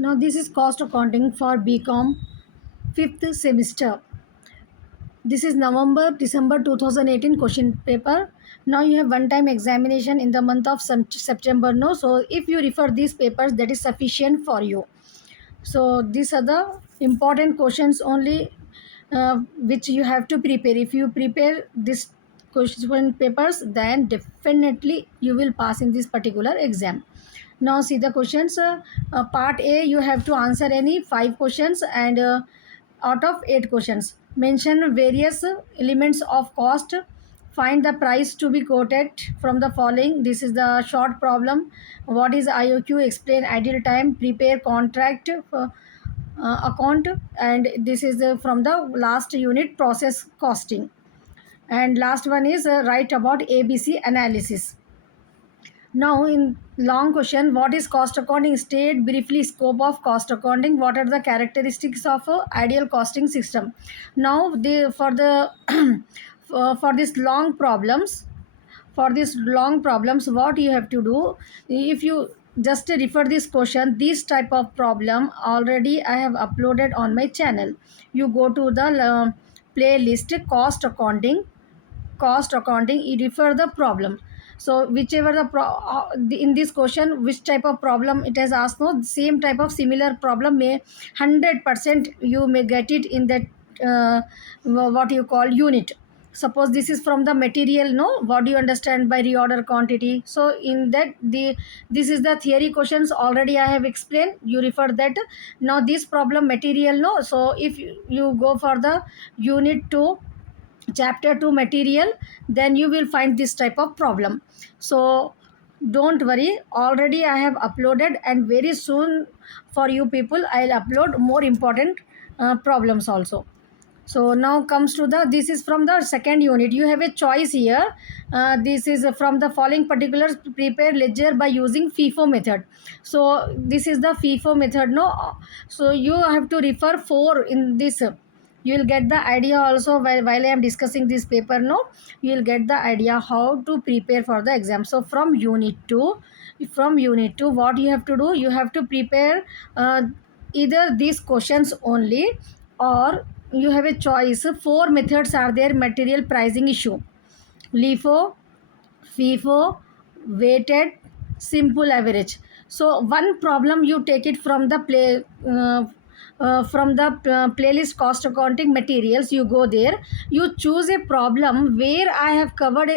Now this is cost accounting for BCom fifth semester. This is November December 2018 question paper. Now you have one time examination in the month of September. No, so if you refer these papers, that is sufficient for you. So these are the important questions only which you have to prepare. If you prepare this question papers, then definitely you will pass in this particular exam. Now see the questions. Part A, you have to answer any 5 questions, and out of 8 questions, mention various elements of cost. Find the price to be quoted from the following. This is the short problem. What is IOQ? Explain ideal time. Prepare contract account. And this is from the last unit, process costing. And last one is write about ABC analysis. Now, in long question, what is cost accounting? State briefly scope of cost accounting. What are the characteristics of a ideal costing system? Now, for the for this long problems, what you have to do, if you just refer this question, this type of problem already I have uploaded on my channel. You go to the playlist cost accounting, you refer the problem. So whichever in this question which type of problem it has asked, no, same type of similar problem may 100% you may get it in that what you call unit. Suppose this is from the material, no, what do you understand by reorder quantity? So in that, this is the theory questions already I have explained, you refer that. Now this problem material, no, so if you go for the unit 2 chapter 2 material, then you will find this type of problem. So don't worry, already I have uploaded, and very soon for you people I'll upload more important problems also. So now comes to the, this is from the second unit. You have a choice here. This is from the following particulars. Prepare ledger by using FIFO method. So this is the FIFO method, no. So you have to refer 4 in this. You will get the idea also while I am discussing this paper, no. You will get the idea how to prepare for the exam. So from unit 2, what you have to do, you have to prepare either these questions only, or you have a choice. 4 methods are there. Material pricing issue, LIFO, FIFO, weighted, simple average. So one problem you take it from the playlist cost accounting materials. You go there, you choose a problem where I have covered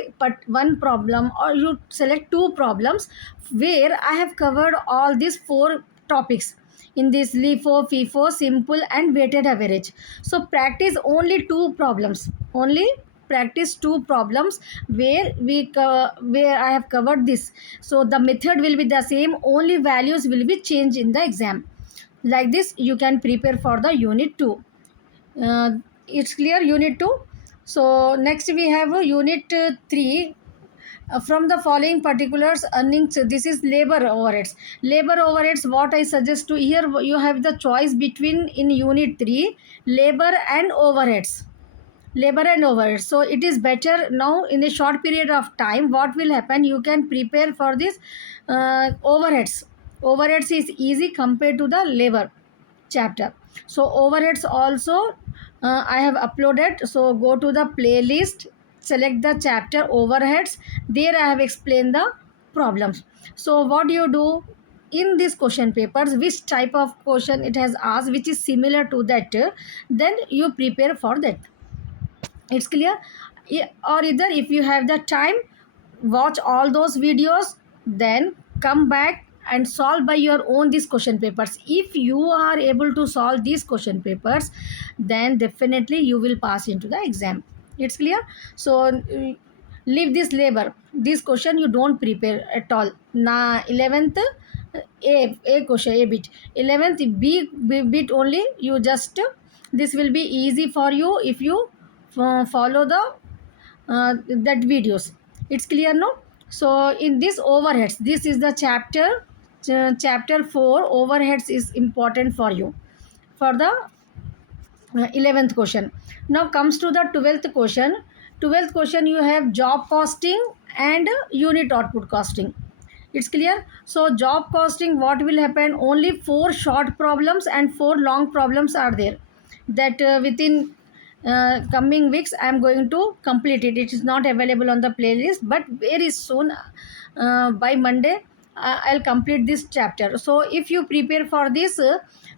one problem, or you select 2 problems where I have covered all these 4 topics in this LIFO, FIFO, simple and weighted average. So practice only 2 problems. Only practice 2 problems where where I have covered this. So the method will be the same, only values will be changed in the exam. Like this you can prepare for the unit 2. It's clear, unit 2. So next we have unit 3. From the following particulars, earnings, this is labor overheads. Labor overheads, what I suggest to here, you have the choice between in unit 3 labor and overheads. So it is better now in a short period of time. What will happen, you can prepare for this overheads is easy compared to the labor chapter. So overheads also I have uploaded. So go to the playlist, select the chapter overheads, there I have explained the problems. So what do you do in these question papers, which type of question it has asked which is similar to that, then you prepare for that. It's clear. Or either if you have the time, watch all those videos, then come back and solve by your own these question papers. If you are able to solve these question papers, then definitely you will pass into the exam. It's clear. So leave this labor, this question you don't prepare at all. Na 11th a question, a bit, 11th b bit only, you just this will be easy for you if you follow the that videos. It's clear, no. So in this overheads, this is the chapter 4 overheads is important for you for the 11th question. Now comes to the 12th question. 12th question, you have job costing and unit output costing. It's clear. So job costing, what will happen, only 4 short problems and 4 long problems are there, that within coming weeks I am going to complete it. It is not available on the playlist, but very soon, by Monday, I'll complete this chapter. So if you prepare for this,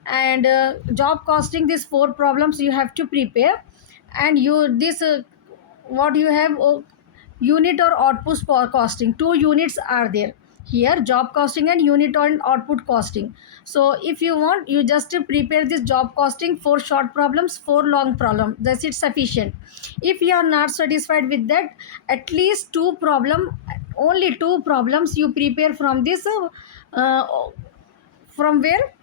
and job costing, these 4 problems you have to prepare. And you this what you have, unit or output costing, 2 units are there here, job costing and unit and output costing. So if you want, you just prepare this job costing, 4 short problems, 4 long problem, that's it sufficient. If you are not satisfied with that, at least 2 problem, only 2 problems you prepare from this, uh, from where,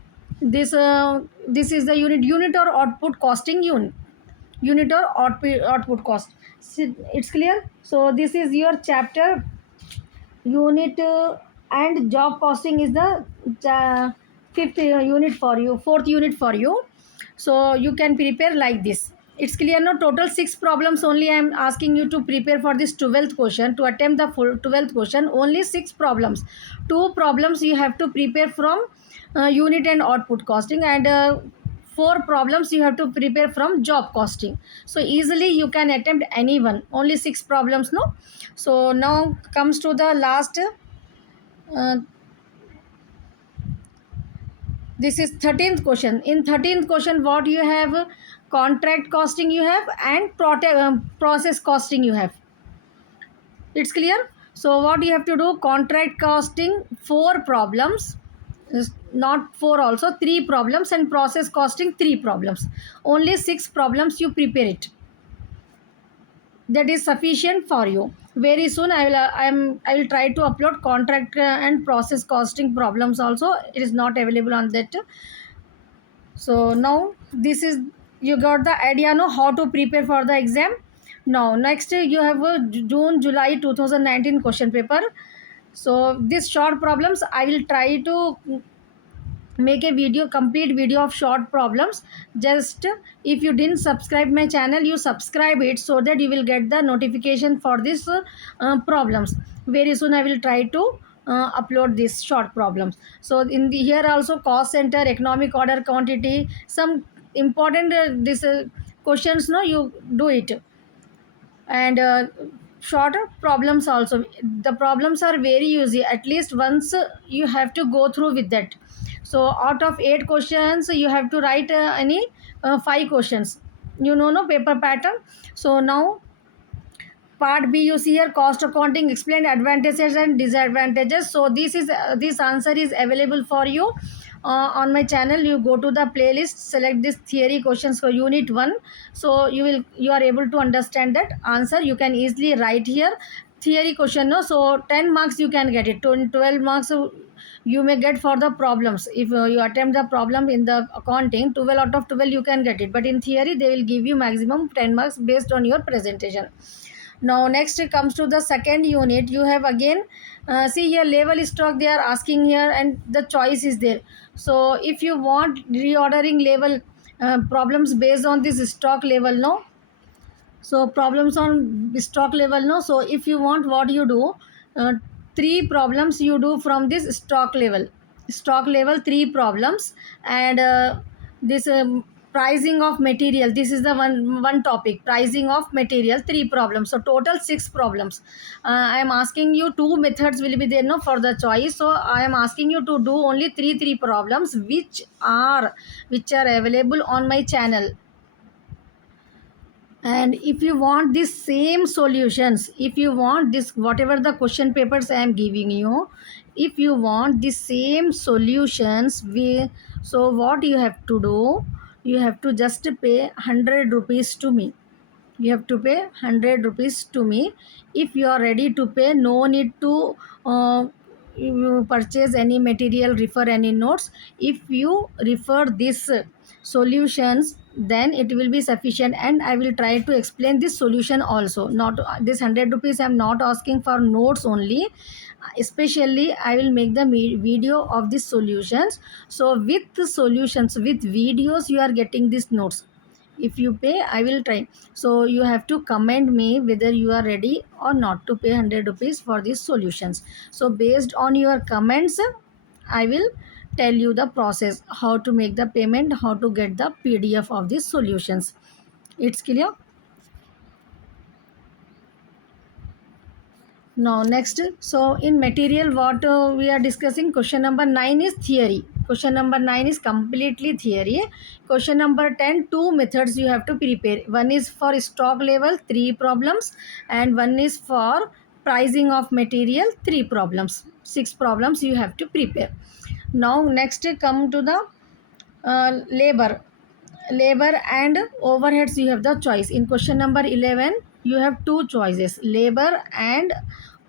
this is the unit or output costing, unit or output cost. It's clear. So this is your chapter, unit and job costing is the fifth unit for you, fourth unit for you. So you can prepare like this. It's clear. No, total 6 problems only I am asking you to prepare for this 12th question. To attempt the full 12th question, only 6 problems. 2 problems you have to prepare from unit and output costing, and 4 problems you have to prepare from job costing. So easily you can attempt any one, only 6 problems, no. So now comes to the last, uh, this is 13th question. In 13th question, what you have, contract costing you have, and process costing you have. It's clear. So what you have to do, contract costing 4 problems, not 4, also 3 problems, and process costing 3 problems. Only 6 problems you prepare it, that is sufficient for you. Very soon I will try to upload contract and process costing problems also. It is not available on that. So now this is, you got the idea, no, how to prepare for the exam. Now next you have a June July 2019 question paper. So these short problems I will try to make a video, complete video of short problems. Just, if you didn't subscribe my channel, you subscribe it, so that you will get the notification for this problems. Very soon I will try to upload these short problems. So in the here also, cost center, economic order quantity, some important this questions, no, you do it. And shorter problems also, the problems are very easy, at least once you have to go through with that. So out of 8 questions you have to write any 5 questions, no, paper pattern. So now part B, you see here, cost accounting, explain advantages and disadvantages. So this is this answer is available for you on my channel. You go to the playlist, select this theory questions for unit 1. So you are able to understand that answer. You can easily write here theory question, no. So 10 marks you can get it, 12 marks you may get for the problems. If you attempt the problem in the accounting, 12 out of 12 you can get it, but in theory they will give you maximum 10 marks based on your presentation. Now next it comes to the second unit. You have again, see here, level stock they are asking here, and the choice is there. So if you want reordering level problems based on this stock level, no. So problems on stock level, no. So if you want, what you do, 3 problems you do from this stock level 3 problems. And this pricing of material, this is the one topic, pricing of material, 3 problems. So total 6 problems. I am asking you, 2 methods will be there, no, for the choice. So I am asking you to do only 3 problems which are available on my channel. And if you want this same solutions, if you want this, whatever the question papers I am giving you, if you want the same solutions, so what you have to do, you have to just pay 100 rupees to me. You have to pay 100 rupees to me. If you are ready to pay, no need to you purchase any material, refer any notes. If you refer these solutions, then it will be sufficient, and I will try to explain this solution also. Not this 100 rupees I am not asking for notes only, especially I will make the video of these solutions. So with the solutions, with videos, you are getting these notes. If you pay, I will try. So you have to comment me whether you are ready or not to pay 100 rupees for these solutions. So based on your comments, I will tell you the process, how to make the payment, how to get the PDF of these solutions. It's clear? Now next, so in material what we are discussing, question number 9 is theory. Question number 9 is completely theory. Question number 10, two methods you have to prepare. One is for stock level, 3 problems, and one is for pricing of material, 3 problems. 6 problems you have to prepare. Now next come to the labor and overheads. You have the choice. In question number 11 you have two choices, labor and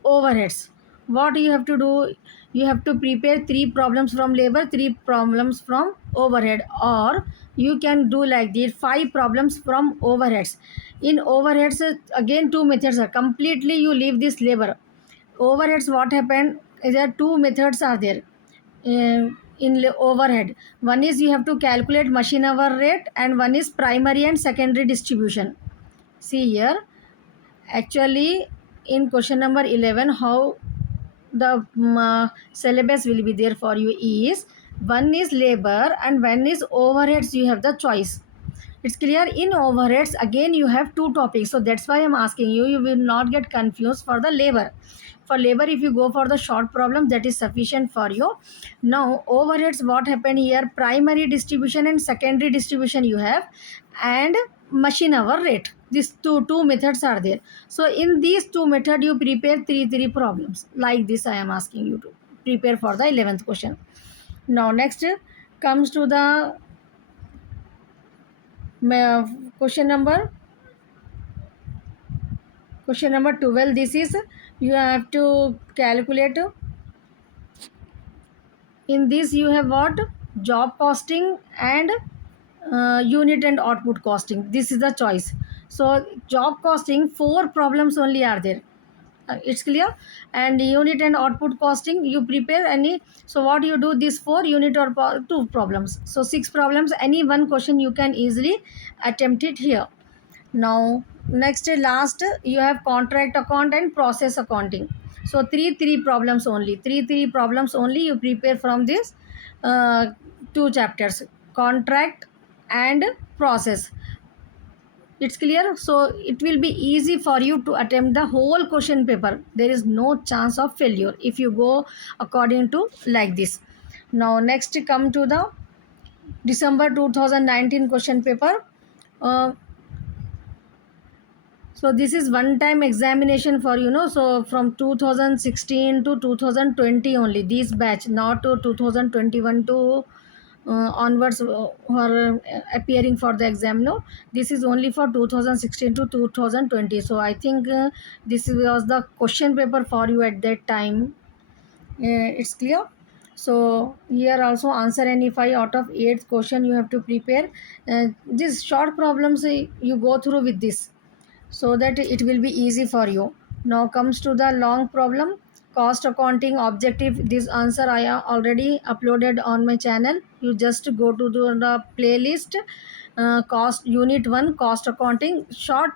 overheads. What you have to do, you have to prepare 3 problems from labor, 3 problems from overhead, or you can do like this, 5 problems from overheads. In overheads, again 2 methods are completely, you leave this labor. Overheads, what happened is that 2 methods are there in overhead. One is you have to calculate machine hour rate, and one is primary and secondary distribution. See here, actually in question number 11 how the syllabus will be there for you is, one is labor and one is overheads. You have the choice. It's clear? In overheads again you have 2 topics, so that's why I'm asking you, you will not get confused for the labor. For labor, if you go for the short problem, that is sufficient for you. Now overheads, what happened here, primary distribution and secondary distribution you have, and machine hour rate. These two methods are there. So in these 2 methods you prepare three problems like this. I am asking you to prepare for the 11th question. Now next comes to the question number 12. This is, you have to calculate. In this you have what, job costing and unit and output costing. This is the choice. So job costing 4 problems only are there. It's clear? And unit and output costing you prepare any. So what you do, this 4 unit or 2 problems, so 6 problems. Any one question you can easily attempt it here. Now next last you have contract account and process accounting. So three problems only, three problems only you prepare from this 2 chapters, contract and process. It's clear? So it will be easy for you to attempt the whole question paper. There is no chance of failure if you go according to like this. Now next come to the December 2019 question paper. So this is one time examination for so from 2016 to 2020 only this batch, not to 2021 to onwards who are appearing for the exam. No, this is only for 2016 to 2020. So I think this was the question paper for you at that time. It's clear? So here also answer any 5 out of 8 question you have to prepare. These short problems you go through with this, so that it will be easy for you. Now comes to the long problem, cost accounting objective. This answer I have already uploaded on my channel. You just go to the playlist, cost unit 1 cost accounting short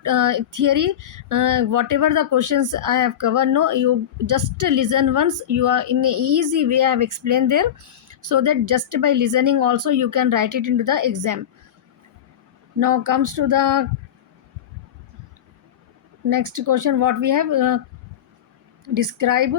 theory. Whatever the questions I have covered, no, you just listen once. You are in a easy way I have explained there, so that just by listening also you can write it into the exam. Now comes to the next question. What we have, describe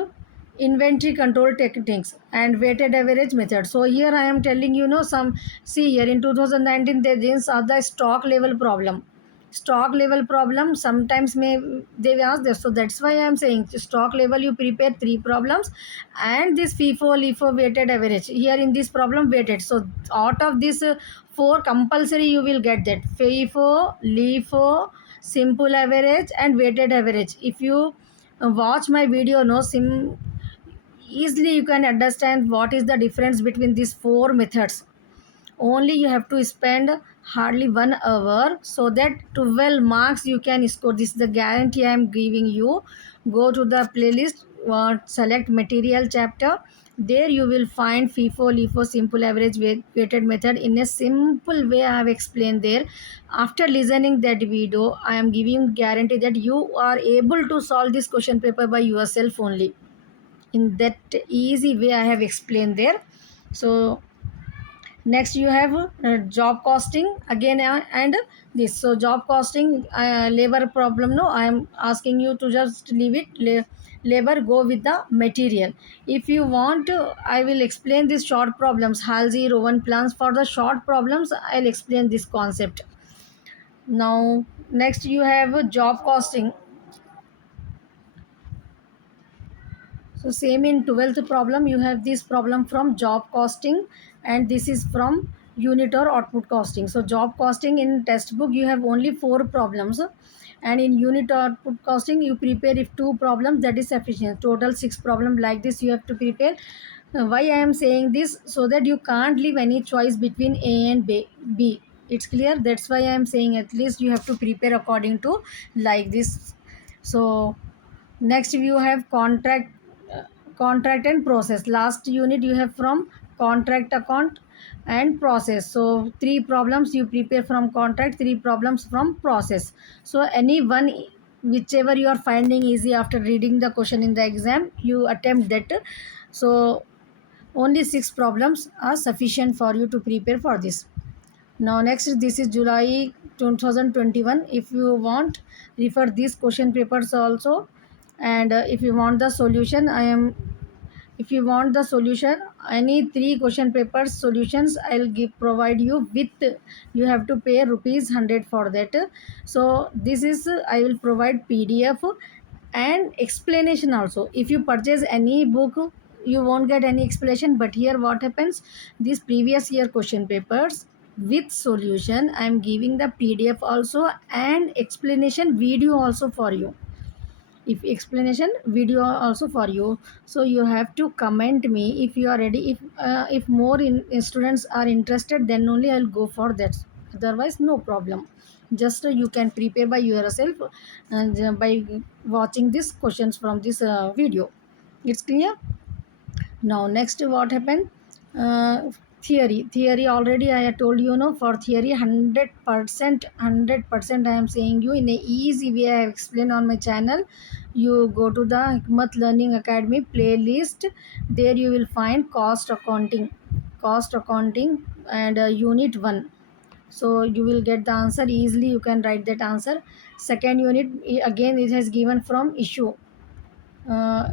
inventory control techniques and weighted average method. So here I am telling some. See here, in 2019 these are the stock level problem. Stock level problem sometimes may they ask this, so that's why I am saying stock level you prepare 3 problems, and this FIFO LIFO weighted average. Here in this problem weighted, so out of this 4 compulsory you will get that FIFO LIFO, simple average and weighted average. If you watch my video, no, easily you can understand what is the difference between these 4 methods. Only you have to spend hardly 1 hour, so that 12 marks you can score. This is the guarantee I am giving you. Go to the playlist, select material chapter, There you will find FIFO, LIFO, simple average weighted method in a simple way. I have explained there. After listening that video, I am giving guarantee that you are able to solve this question paper by yourself only. In that easy way I have explained there. So next you have job costing again, and this. So job costing, labor problem, no, I am asking you to just leave it. Labor, go with the material. If you want, I will explain these short problems, Halsey Rowan plans. For the short problems I'll explain this concept. Now next you have job costing. So same in 12th problem, you have this problem from job costing, and this is from unit or output costing. So job costing in textbook you have only 4 problems, and in unit or output costing you prepare if 2 problems, that is sufficient. Total 6 problem like this you have to prepare. Why I am saying this? So that you can't leave any choice between A and B. It's clear? That's why I am saying at least you have to prepare according to like this. So next you have contract and process. Last unit you have from contract, account and process. So 3 problems you prepare from contract, 3 problems from process. So any one, whichever you are finding easy after reading the question in the exam, you attempt that. So only 6 problems are sufficient for you to prepare for this. Now next, this is July 2021. If you want, refer these question papers also. And if you want the solution, if you want the solution, any 3 question papers solutions I'll provide you with. You have to pay rupees 100 for that. So this is, I will provide PDF and explanation also. If you purchase any book, you won't get any explanation. But here what happens, these previous year question papers with solution, I am giving the PDF also and explanation video also for you. If explanation video also for you. So you have to comment me if you are ready. If more students are interested, then only I'll go for that. Otherwise no problem. Just you can prepare by yourself, and by watching these questions from this video. It's clear? Now next what happened, uh, theory already I had told you, no, for theory 100% I am saying you in a easy way. I have explained on my channel. You go to the Hikmat Learning Academy playlist. There you will find cost accounting and unit 1. So you will get the answer easily. You can write that answer. Second unit, again it has given from issue. uh,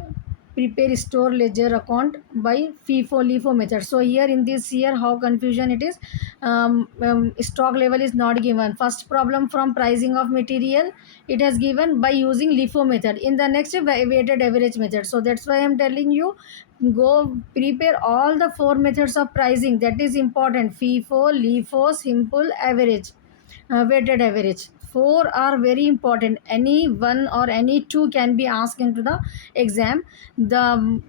Prepare store ledger account by FIFO LIFO method. So here in this year how confusion it is, stock level is not given. First problem from pricing of material, it has given by using LIFO method. In the next weighted average method. So that's why I am telling you, go prepare all the 4 methods of pricing. That is important: FIFO, LIFO, simple, average, weighted average. 4 are very important. Any one or any two can be asked into the exam. The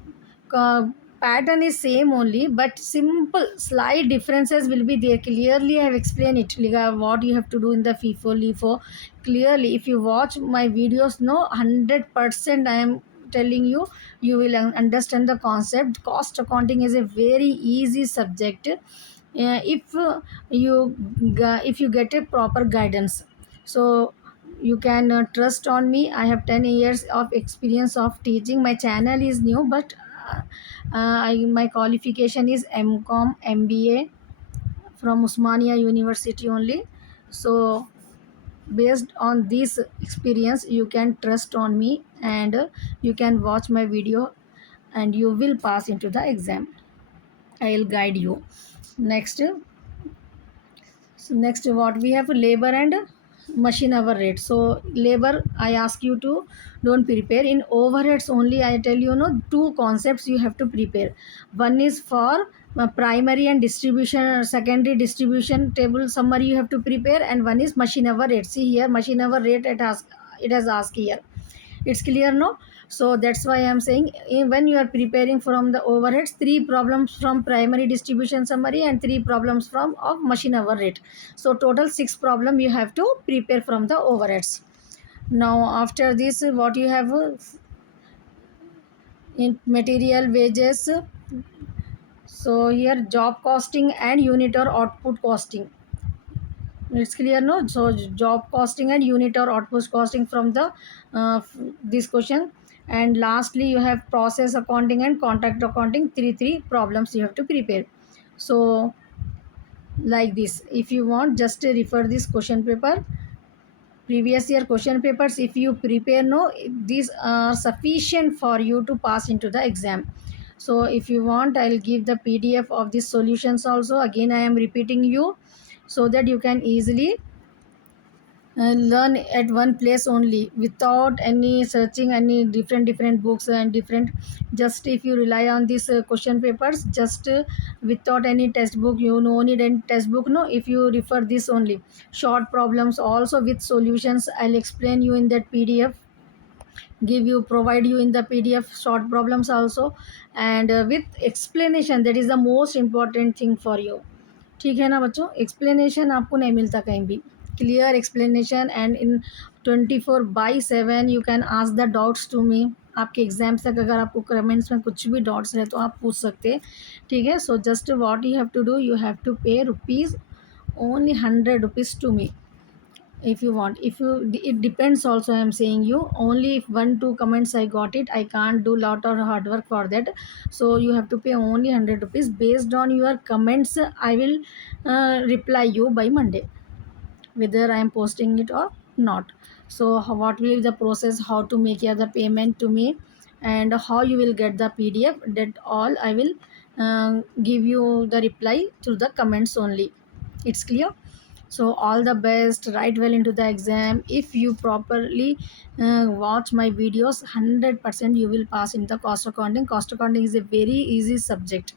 uh, pattern is same only, but simple slight differences will be there. Clearly I have explained it, like, what you have to do in the FIFO LIFO. Clearly if you watch my videos, no, 100% I am telling you, you will understand the concept. Cost accounting is a very easy subject, if if you get a proper guidance. So you can trust on me. I have 10 years of experience of teaching. My channel is new, but my qualification is MCom MBA from Usmania University only. So based on this experience you can trust on me, and you can watch my video and you will pass into the exam. I'll guide you. Next, so next what we have, labor and machine hour rate. So labor I ask you to don't prepare. In overheads only I tell you, no, 2 concepts you have to prepare. One is for primary and distribution, secondary distribution table summary you have to prepare, and one is machine hour rate. See here, machine hour rate it has asked here. It's clear, no? So that's why I am saying, when you are preparing from the overheads, 3 problems from primary distribution summary and 3 problems from of machine hour rate. So total 6 problem you have to prepare from the overheads. Now after this what you have, in material wages, So here job costing and unit or output costing. It's clear, no? So job costing and unit or output costing from the this question. And lastly, you have process accounting and contract accounting. Three problems you have to prepare. So like this, if you want, just refer this question paper, previous year question papers. If you prepare, no, these are sufficient for you to pass into the exam. So if you want, I'll give the PDF of these solutions also. Again, I am repeating you so that you can easily learn at one place only without any searching any different books and different. Just if you rely on these question papers, just without any textbook, you no need any textbook, no. If you refer this only, short problems also with solutions, I'll explain you in that PDF, give you, provide you in the PDF short problems also, and with explanation. That is the most important thing for you. ठीक है ना बच्चों, explanation आपको नहीं मिलता कहीं भी, clear explanation. And in 24/7 you can ask the doubts to me. आपके एग्जाम्स तक अगर आपको कमेंट्स में कुछ भी डाउट्स रहे तो आप पूछ सकते हैं, ठीक है। So just what you have to do, you have to pay rupees only 100 rupees to me if you want. If you, it depends also, I am saying you only if 1 2 comments I got it, I can't do lot of hard work for that. So you have to pay only 100 rupees. Based on your comments, I will reply you by Monday whether I am posting it or not. So what will be the process, how to make the payment to me, and how you will get the PDF, that all I will give you the reply through the comments only. It's clear. So all the best, write well into the exam. If you properly watch my videos, 100% you will pass in the cost accounting. Cost accounting is a very easy subject.